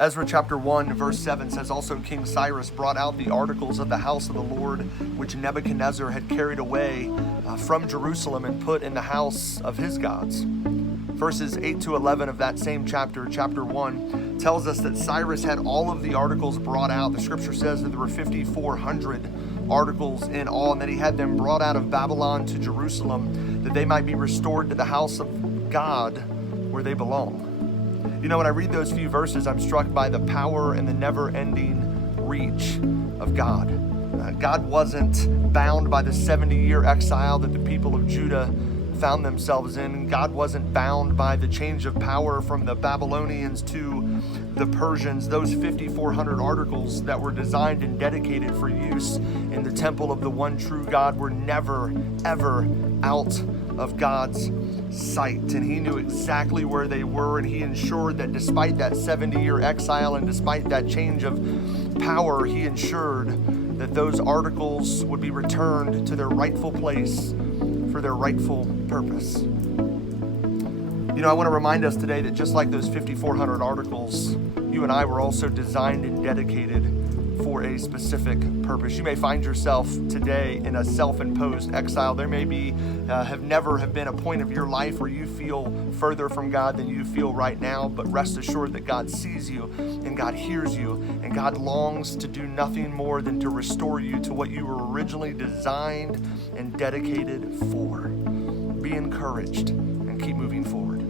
Ezra chapter 1 verse 7 says, "Also King Cyrus brought out the articles of the house of the Lord, which Nebuchadnezzar had carried away from Jerusalem and put in the house of his gods." Verses 8 to 11 of that same chapter 1, tells us that Cyrus had all of the articles brought out. The scripture says that there were 5,400 articles in all, and that he had them brought out of Babylon to Jerusalem, that they might be restored to the house of God where they belong. You know, when I read those few verses, I'm struck by the power and the never-ending reach of God. God wasn't bound by the 70-year exile that the people of Judah found themselves in. God wasn't bound by the change of power from the Babylonians to the Persians. Those 5,400 articles that were designed and dedicated for use in the temple of the one true God were never, ever out of God's sight. And he knew exactly where they were, and he ensured that despite that 70-year exile and despite that change of power, he ensured that those articles would be returned to their rightful place for their rightful purpose. You know, I want to remind us today that just like those 5,400 articles, you and I were also designed and dedicated for a specific purpose. You may find yourself today in a self-imposed exile. There may be, have never have been a point of your life where you feel further from God than you feel right now, but rest assured that God sees you and God hears you, and God longs to do nothing more than to restore you to what you were originally designed and dedicated for. Be encouraged and keep moving forward.